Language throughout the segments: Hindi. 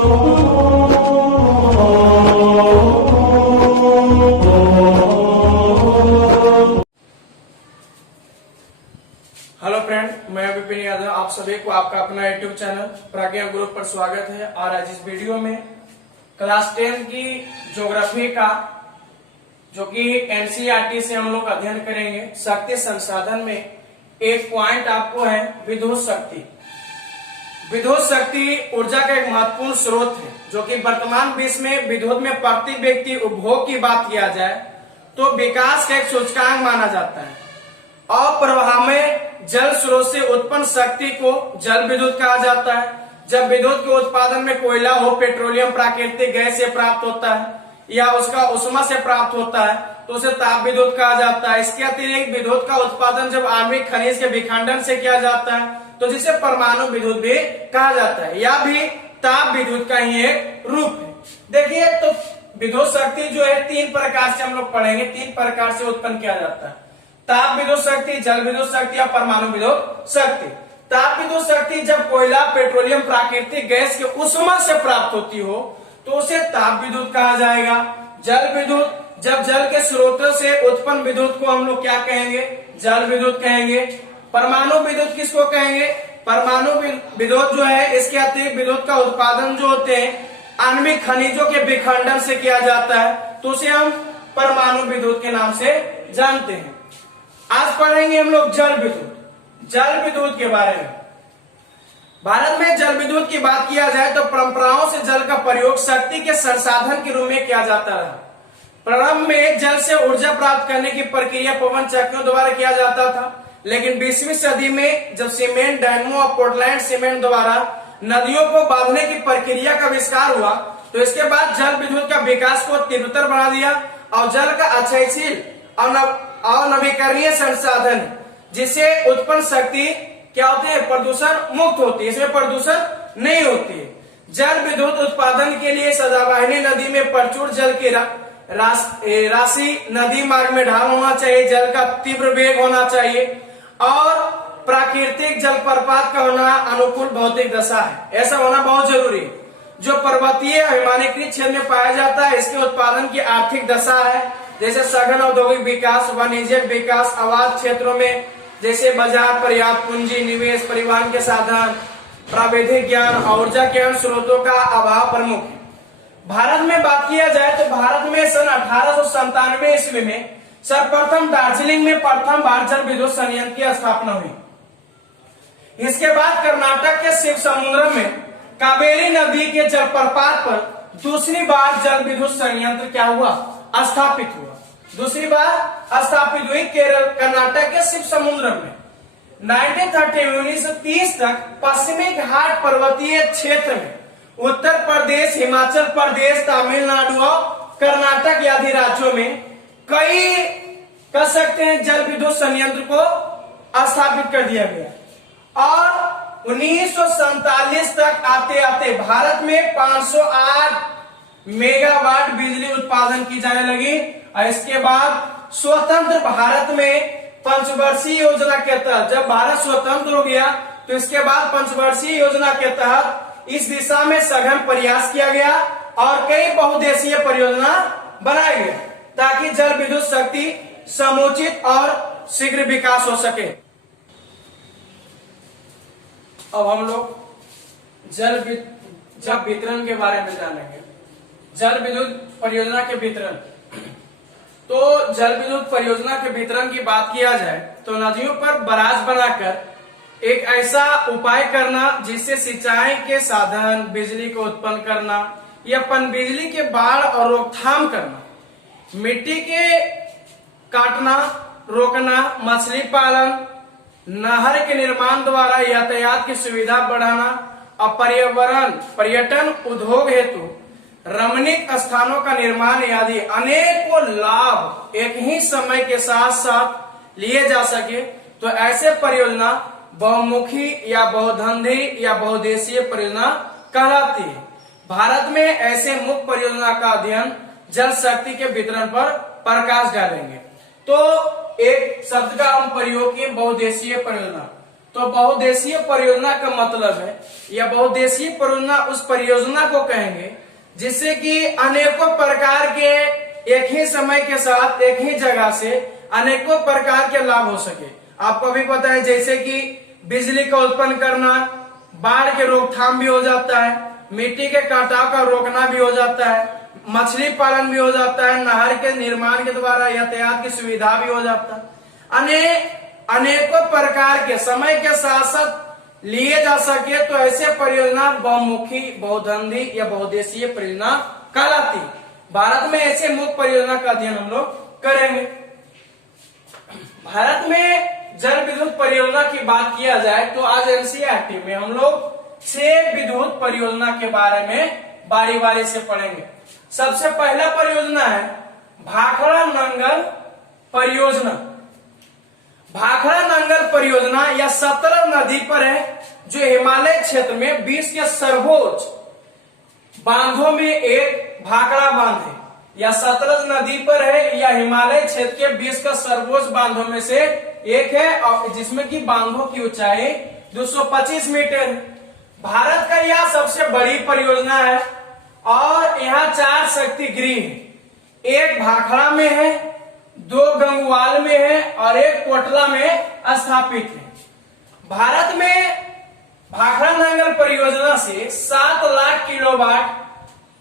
हेलो फ्रेंड, मैं विपिन यादव। आप सभी को आपका अपना यूट्यूब चैनल प्रज्ञा ग्रुप पर स्वागत है। और आज इस वीडियो में क्लास 10 की ज्योग्राफी का जो कि एनसीईआरटी से हम लोग अध्ययन करेंगे, शक्ति संसाधन में एक पॉइंट आपको है विद्युत शक्ति। विद्युत शक्ति ऊर्जा का एक महत्वपूर्ण स्रोत है जो कि वर्तमान विश्व में विद्युत में प्रति व्यक्ति उपभोग की बात किया जाए तो विकास का एक सूचकांक माना जाता है। अप्रवाह में जल स्रोत से उत्पन्न शक्ति को जल विद्युत कहा जाता है। जब विद्युत के उत्पादन में कोयला हो, पेट्रोलियम, प्राकृतिक गैस से प्राप्त होता है या उसका उष्मा से प्राप्त होता है तो उसे ताप विद्युत कहा जाता है। इसके अतिरिक्त विद्युत का उत्पादन जब आणविक खनिज के विखंडन से किया जाता है तो जिसे परमाणु विद्युत भी कहा जाता है। यह भी ताप विद्युत का ही एक रूप है। देखिए, तो विद्युत शक्ति जो है तीन प्रकार से हम लोग पढ़ेंगे, तीन प्रकार से उत्पन्न किया जाता है: ताप विद्युत शक्ति, जल विद्युत शक्ति या परमाणु विद्युत शक्ति। ताप विद्युत शक्ति जब कोयला, पेट्रोलियम, प्राकृतिक गैस के उष्मा से प्राप्त होती हो तो उसे ताप विद्युत कहा जाएगा। जल विद्युत जब जल के स्रोतों से उत्पन्न विद्युत को हम लोग क्या कहेंगे? जल विद्युत कहेंगे। परमाणु विद्युत किसको कहेंगे? परमाणु विद्युत जो है इसके अतिरिक्त विद्युत का उत्पादन जो होते हैं आणविक खनिजों के विखंडन से किया जाता है तो उसे हम परमाणु विद्युत के नाम से जानते हैं। आज पढ़ेंगे हम लोग जल विद्युत। जल विद्युत के बारे में भारत में जल विद्युत की बात किया जाए तो परंपराओं से जल का प्रयोग शक्ति के संसाधन के रूप में किया जाता है। प्रारंभ में जल से ऊर्जा प्राप्त करने की प्रक्रिया पवन चक्कियों द्वारा किया जाता था, लेकिन 20वीं सदी में जब सीमेंट, डायनमो और पोर्टलैंड सीमेंट द्वारा नदियों को बांधने की प्रक्रिया का आविष्कार हुआ तो इसके बाद जल विद्युत का विकास को तीव्रतर बढ़ा दिया और जल का अक्षयशील और नवीकरणीय संसाधन जिससे उत्पन्न शक्ति क्या होती है? प्रदूषण मुक्त होती है, इसमें प्रदूषण नहीं होती है। जल विद्युत उत्पादन के लिए सदावाहिनी नदी में प्रचुर जल की राशि नदी मार्ग में ढाल होना चाहिए, जल का तीव्र वेग होना चाहिए और प्राकृतिक जलप्रपात का होना अनुकूल भौतिक दशा है। ऐसा होना बहुत जरूरी है। जो पर्वतीय हिमालयकृत क्षेत्र में पाया जाता है इसके उत्पादन की आर्थिक दशा है, जैसे सघन औद्योगिक विकास, वाणिज्यिक विकास, आवास क्षेत्रों में जैसे बाजार, पर्याप्त पूंजी, निवेश, परिवहन के साधन, प्राविधिक ज्ञान और ऊर्जा के अन्य स्रोतों का अभाव प्रमुख है। भारत में बात किया जाए तो भारत में सन 1897 ईस्वी में सर्वप्रथम दार्जिलिंग में प्रथम बार जल विद्युत संयंत्र की स्थापना हुई। इसके बाद कर्नाटक के शिव समुद्र में कावेरी नदी के जलप्रपात पर दूसरी बार जल विद्युत संयंत्र क्या हुआ? स्थापित हुआ। दूसरी बार स्थापित हुई केरल, कर्नाटक के शिव समुद्र में। 1930 तक पश्चिमी घाट पर्वतीय क्षेत्र में उत्तर प्रदेश, हिमाचल प्रदेश, तमिलनाडु और कर्नाटक आदि राज्यों में कई कह सकते हैं जल विद्युत संयंत्र को स्थापित कर दिया गया और 1947 तक आते आते भारत में 508 मेगावाट बिजली उत्पादन की जाने लगी। और इसके बाद स्वतंत्र भारत में पंचवर्षीय योजना के तहत जब भारत स्वतंत्र हो गया तो इसके बाद पंचवर्षीय योजना के तहत इस दिशा में सघन प्रयास किया गया और कई बहुउद्देशीय परियोजना बनाए गए ताकि जल विद्युत शक्ति समुचित और शीघ्र विकास हो सके। अब हम लोग जल वितरण के बारे में जानेंगे। जल विद्युत परियोजना के वितरण। तो जल विद्युत परियोजना के वितरण की बात किया जाए तो नदियों पर बराज बनाकर एक ऐसा उपाय करना जिससे सिंचाई के साधन, बिजली को उत्पन्न करना या पनबिजली के बाढ़ और रोकथाम करना, मिट्टी के काटना रोकना, मछली पालन, नहर के निर्माण द्वारा यातायात की सुविधा बढ़ाना और पर्यटन उद्योग हेतु रमणीक स्थानों का निर्माण आदि अनेकों लाभ एक ही समय के साथ साथ लिए जा सके तो ऐसे परियोजना बहुमुखी या बहुधंधी या बहुदेशीय परियोजना कहलाती है। भारत में ऐसे मुख्य परियोजना का अध्ययन जल शक्ति के वितरण पर प्रकाश डालेंगे। तो एक शब्द का हम प्रयोग किए बहुदेशीय परियोजना। तो बहुउद्देशीय परियोजना का मतलब है, या बहुउद्देशीय परियोजना उस परियोजना को कहेंगे जिससे कि अनेकों प्रकार के एक ही समय के साथ एक ही जगह से अनेकों प्रकार के लाभ हो सके। आपको भी पता है जैसे कि बिजली का उत्पन्न करना, बाढ़ के रोकथाम भी हो जाता है, मिट्टी के कटाव का रोकना भी हो जाता है, मछली पालन भी हो जाता है, नहर के निर्माण के द्वारा यातायात की सुविधा भी हो जाता है। अनेकों प्रकार के समय के साथ साथ लिए जा सके तो ऐसे परियोजना बहुमुखी, बहुधंधी या बहुउद्देशीय परियोजना कहलाती। भारत में ऐसे मुख्य परियोजना का अध्ययन हम लोग करेंगे। भारत में जल विद्युत परियोजना की बात किया जाए तो आज एनसीईआरटी में हम लोग 6 विद्युत परियोजना के बारे में बारी बारी से पढ़ेंगे। सबसे पहला परियोजना है भाखड़ा नंगल परियोजना। भाखड़ा नंगल परियोजना या सतलज नदी पर है, जो हिमालय क्षेत्र में 20 के सर्वोच्च बांधों में एक भाखड़ा बांध है, या सतलज नदी पर है, या हिमालय क्षेत्र के 20 का सर्वोच्च बांधों में से एक है, और जिसमें की बांधों की ऊंचाई 225 मीटर है। भारत का यह सबसे बड़ी परियोजना है और यहाँ 4 शक्ति गृह है। एक भाखड़ा में है, 2 गंगवाल में है और एक कोटला में स्थापित है। भारत में भाखड़ा नंगल परियोजना से 7 लाख किलोवाट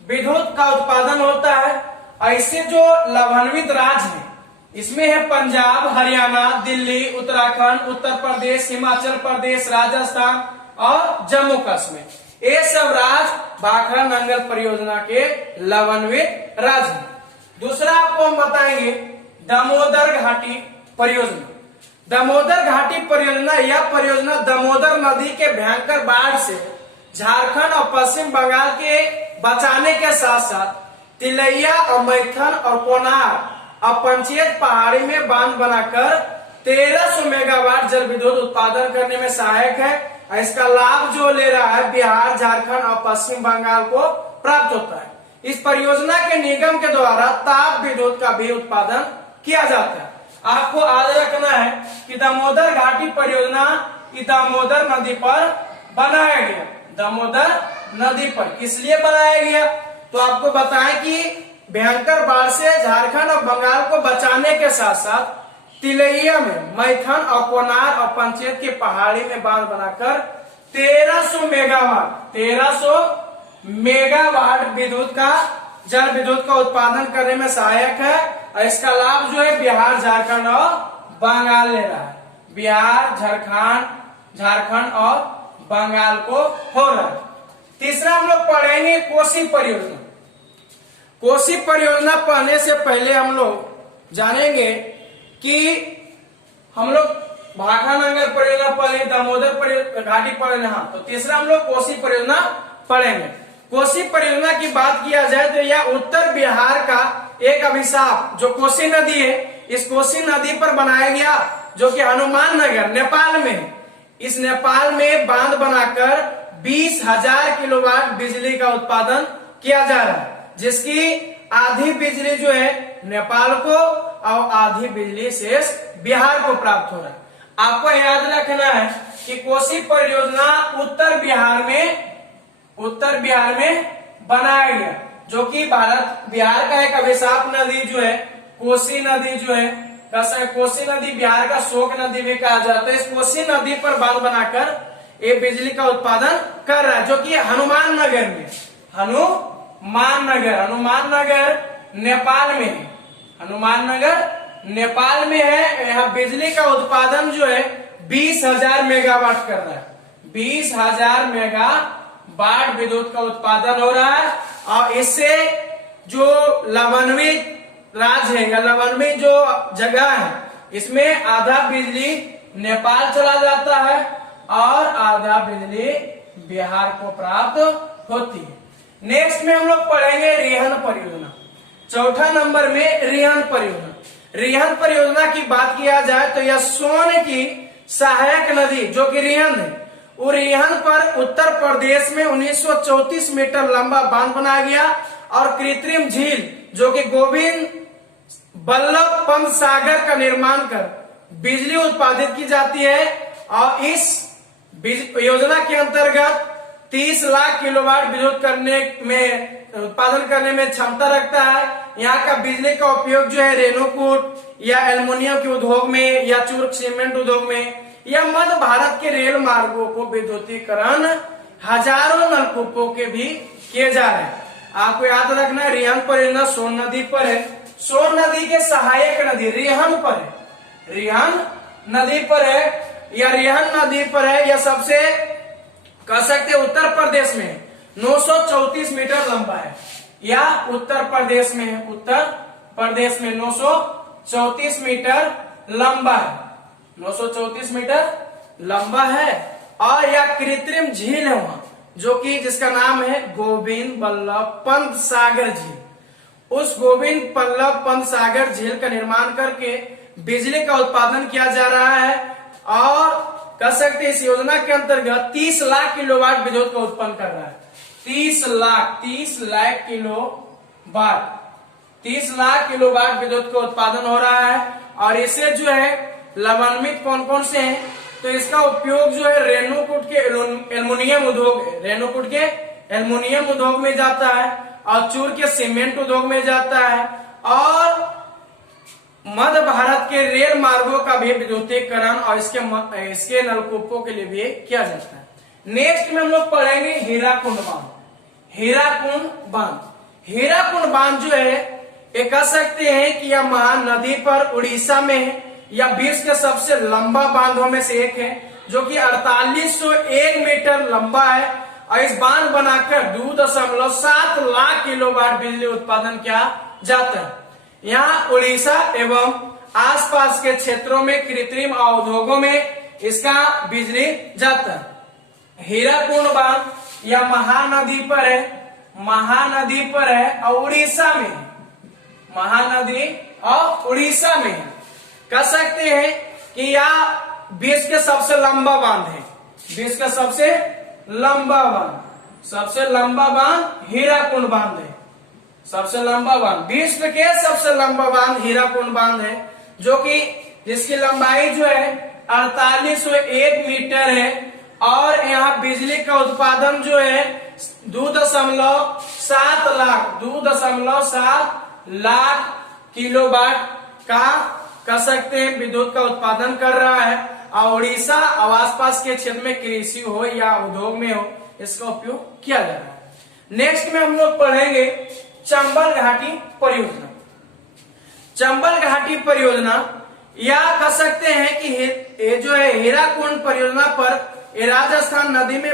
विद्युत का उत्पादन होता है। ऐसे जो लाभान्वित राज्य हैं इसमें है पंजाब, हरियाणा, दिल्ली, उत्तराखंड, उत्तर प्रदेश, हिमाचल प्रदेश, राजस्थान और जम्मू कश्मीर। ये सब राज्य भाखड़ा नंगल परियोजना के लाभान्वित राज्य हैं। दूसरा आपको हम बताएंगे दामोदर घाटी परियोजना। दामोदर घाटी परियोजना, यह परियोजना दामोदर नदी के भयंकर बाढ़ से झारखंड और पश्चिम बंगाल के बचाने के साथ साथ तिलैया और मैथन और कोनार और पंचेत पहाड़ी में बांध बनाकर 1300 मेगावाट जल विद्युत उत्पादन करने में सहायक है। इसका लाभ जो ले रहा है बिहार, झारखंड और पश्चिम बंगाल को प्राप्त होता है। इस परियोजना के निगम के द्वारा ताप विद्युत का भी उत्पादन किया जाता है। आपको याद रखना है कि दामोदर घाटी परियोजना दामोदर नदी पर बनाया गया। दामोदर नदी पर किस लिए बनाया गया, तो आपको बताएं कि भयंकर बाढ़ से झारखंड और बंगाल को बचाने के साथ साथ तिलैया में मैथन और कोनार और पंचेत की पहाड़ी में बांध बनाकर 1300 मेगावाट विद्युत का जल विद्युत का उत्पादन करने में सहायक है। और इसका लाभ जो है बिहार, झारखंड और बंगाल ले रहा है। बिहार, झारखंड और बंगाल को हो रहा है। तीसरा हम लोग पढ़ेंगे कोसी परियोजना। कोसी परियोजना पढ़ने से पहले हम लोग जानेंगे कि हम लोग भाखड़ा नंगल परियोजना पढ़े, दामोदर घाटी पढ़े, हाँ, तो तीसरा हम लोग कोसी परियोजना पढ़ेंगे। कोसी परियोजना की बात किया जाए तो यह उत्तर बिहार का एक अभिशाप जो कोसी नदी है, इस कोसी नदी पर बनाया गया, जो कि हनुमान नगर नेपाल में है। इस नेपाल में बांध बनाकर 20,000 किलोवाट बिजली का उत्पादन किया जा रहा है, जिसकी आधी बिजली जो है नेपाल को और आधी बिजली शेष बिहार को प्राप्त हो रहा है। आपको याद रखना है कि कोसी परियोजना उत्तर बिहार में बनाया गया, जो कि बिहार का एक अभिशाप नदी जो है कोसी नदी जो है, कोसी नदी बिहार का शोक नदी भी कहा जाता है। इस कोसी नदी पर बांध बनाकर ये बिजली का उत्पादन कर रहा है, जो कि हनुमान नगर नेपाल में है। हनुमान नगर नेपाल में है। यहाँ बिजली का उत्पादन जो है 20,000 मेगावाट कर रहा है। 20,000 मेगावाट विद्युत का उत्पादन हो रहा है। और इससे जो लाभान्वित राज्य है या लाभान्वित जो जगह है, इसमें आधा बिजली नेपाल चला जाता है और आधा बिजली बिहार को प्राप्त होती है। नेक्स्ट में हम लोग पढ़ेंगे रिहन परियोजना। चौथा नंबर में रिहन परियोजना। रिहन परियोजना की बात किया जाए तो यह सोन की सहायक नदी जो कि रिहन है, वो रिहन पर उत्तर प्रदेश में 1934 मीटर लंबा बांध बनाया गया और कृत्रिम झील जो कि गोविंद बल्लभ पंत सागर का निर्माण कर बिजली उत्पादित की जाती है। और इस योजना के अंतर्गत 30 लाख किलोवाट विद्युत उत्पादन करने में क्षमता रखता है। यहाँ का बिजली का उपयोग जो है रेणुकूट या एल्युमिनियम के उद्योग में या चूर्ण सीमेंट उद्योग में या मध्य भारत के रेल मार्गों को विद्युतीकरण हजारों नलकूपों के भी किए जा रहे हैं। आपको याद रखना है रिहन परियोजना सोन नदी पर है। सोन नदी के सहायक नदी रिहन पर है, रिहन नदी पर है या रिहन नदी पर है। यह सबसे कह सकते उत्तर प्रदेश में 934 मीटर लंबा है, या उत्तर प्रदेश में 934 मीटर लंबा है, 934 मीटर लंबा है। और यह कृत्रिम झील है वहां, जो कि जिसका नाम है गोविंद बल्लभ पंत सागर झील। उस गोविंद बल्लभ पंत सागर झील का निर्माण करके बिजली का उत्पादन किया जा रहा है। और कह सकते इस योजना के अंतर्गत 30 लाख किलोवाट विद्युत का उत्पन्न कर रहा है। 30 लाख किलोवाट विद्युत का उत्पादन हो रहा है। और इसे जो है लाभान्वित कौन कौन से हैं, तो इसका उपयोग जो है रेणुकूट के एल्युमिनियम उद्योग में जाता है और चूर्ण के सीमेंट उद्योग में जाता है। और मध्य भारत के रेल मार्गों का भी विद्युतीकरण और इसके नलकूपों के लिए भी किया जाता है। नेक्स्ट में हम लोग पढ़ेंगे हीराकुंड बांध जो है ये कह सकते हैं कि यह महानदी पर उड़ीसा में है, या विश्व के सबसे लंबा बांधों में से एक है, जो कि 4801 मीटर लंबा है। और इस बांध बनाकर 2.7 लाख किलोवाट बिजली उत्पादन किया जाता है। यहाँ उड़ीसा एवं आसपास के क्षेत्रों में कृत्रिम उद्योगों में इसका बिजली जाता है। हीराकुंड बांध यह महानदी पर है और उड़ीसा में, महानदी और उड़ीसा में कह सकते हैं कि यह विश्व के सबसे लंबा बांध है। विश्व का सबसे लंबा बांध हीराकुंड बांध है। सबसे लंबा बांध, विश्व के सबसे लंबा बांध हीराकुंड बांध है, जो कि जिसकी लंबाई जो है 4801 मीटर है। और यहाँ बिजली का उत्पादन जो है 2.7 लाख किलोवाट का कह सकते हैं विद्युत का उत्पादन कर रहा है। और उड़ीसा और आसपास के क्षेत्र में कृषि हो या उद्योग में हो, इसका उपयोग किया जा रहा है। नेक्स्ट में हम लोग पढ़ेंगे चंबल घाटी परियोजना। या कह सकते हैं कि ये जो है हीराकुंड परियोजना पर ये राजस्थान नदी में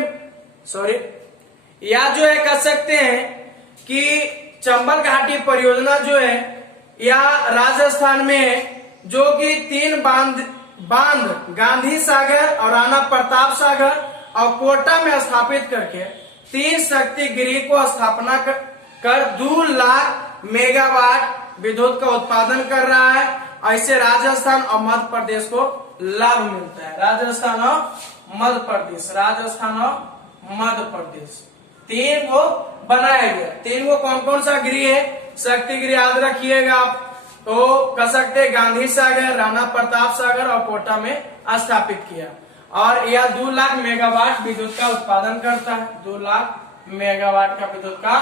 या जो है कह सकते हैं कि चंबल घाटी परियोजना जो है या राजस्थान में है, जो कि 3 बांध गांधी सागर और राणा प्रताप सागर और कोटा में स्थापित करके 3 शक्ति गृह को स्थापना कर 2 लाख मेगावाट विद्युत का उत्पादन कर रहा है। ऐसे राजस्थान और मध्य प्रदेश को लाभ मिलता है। राजस्थान और मध्य प्रदेश 3 को बनाया गया। 3 को कौन कौन सा गृह है, शक्ति गृह याद रखिएगा आप, तो कह सकते गांधी सागर, राणा प्रताप सागर और कोटा में स्थापित किया। और यह 2 लाख मेगावाट विद्युत का उत्पादन करता है। 2 लाख मेगावाट का विद्युत का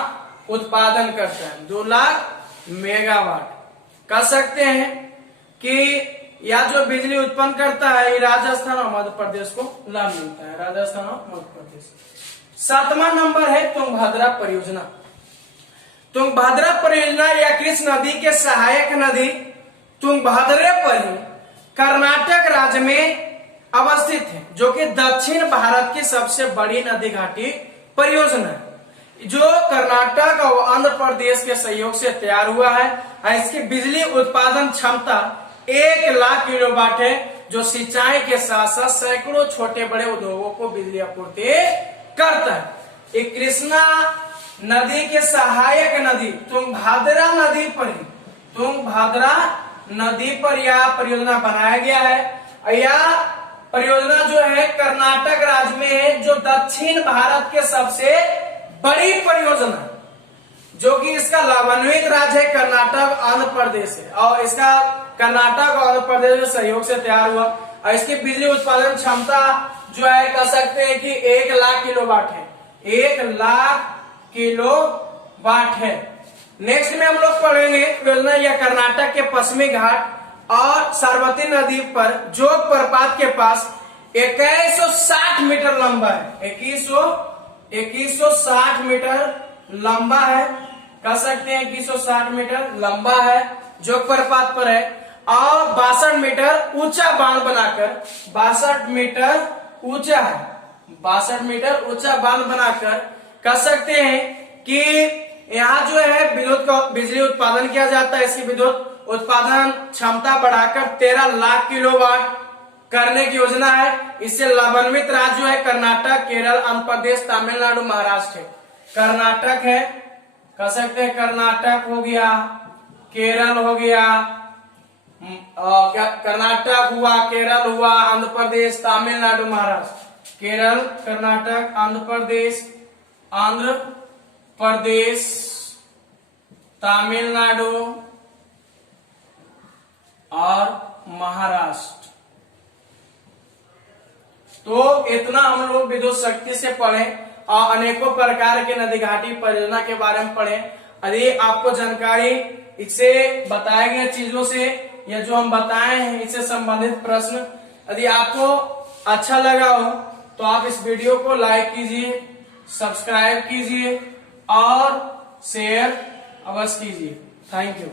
उत्पादन करता है। 2 लाख मेगावाट कह सकते हैं कि यह जो बिजली उत्पन्न करता है ये राजस्थान और मध्य प्रदेश को लाभ मिलता है। राजस्थान और मध्य प्रदेश। 7वां नंबर है तुंगभद्रा परियोजना या कृष्ण नदी के सहायक नदी तुंगभद्रे पर ही कर्नाटक राज्य में अवस्थित है, जो कि दक्षिण भारत की सबसे बड़ी नदी घाटी परियोजना है, जो कर्नाटक और आंध्र प्रदेश के सहयोग से तैयार हुआ है। इसकी बिजली उत्पादन क्षमता 1 लाख किलोवाट है, जो सिंचाई के साथ साथ सैकड़ों छोटे बड़े उद्योगों को बिजली आपूर्ति करता है। ये कृष्णा नदी के सहायक नदी तुंगभद्रा नदी पर यह परियोजना बनाया गया है। यह परियोजना जो है कर्नाटक राज्य में है, जो दक्षिण भारत के सबसे बड़ी परियोजना, जो कि इसका लाभान्वित राज्य है कर्नाटक आंध्र प्रदेश है। और इसका कर्नाटक और आंध्र प्रदेश के सहयोग से तैयार हुआ। और इसकी बिजली उत्पादन क्षमता जो है कह सकते हैं कि 1,00,000 किलोवाट है, 1,00,000 किलोवाट है। नेक्स्ट में हम लोग पढ़ेंगे योजना या कर्नाटक के पश्चिमी घाट और सरस्वती नदी पर जोग प्रपात के पास 2160 मीटर लंबा है, 2160 मीटर लंबा है, कह सकते हैं 2160 मीटर लंबा है, जोग प्रपात पर है, और 62 मीटर ऊंचा बांध बनाकर 62 मीटर ऊंचा है, 62 मीटर ऊंचा बांध बनाकर कह सकते हैं कि यहाँ जो है बिजली उत्पादन किया जाता है। इसकी विद्युत उत्पादन क्षमता बढ़ाकर 13,00,000 किलोवाट करने की योजना है। इससे लाभान्वित राज्य जो है कर्नाटक, केरल, आंध्र प्रदेश, तमिलनाडु, महाराष्ट्र है। कर्नाटक है, कह सकते हैं कर्नाटक हो गया, केरल हो गया, कर्नाटक हुआ, केरल हुआ, आंध्र प्रदेश, तमिलनाडु, महाराष्ट्र। केरल, कर्नाटक, आंध्र प्रदेश, तमिलनाडु और महाराष्ट्र। तो इतना हम लोग विद्युत शक्ति से पढ़े और अनेकों प्रकार के नदी घाटी परियोजना के बारे में पढ़े। यदि आपको जानकारी इससे बताए गए चीजों से या जो हम बताए हैं इससे संबंधित प्रश्न यदि आपको अच्छा लगा हो तो आप इस वीडियो को लाइक कीजिए, सब्सक्राइब कीजिए और शेयर अवश्य कीजिए। Thank you.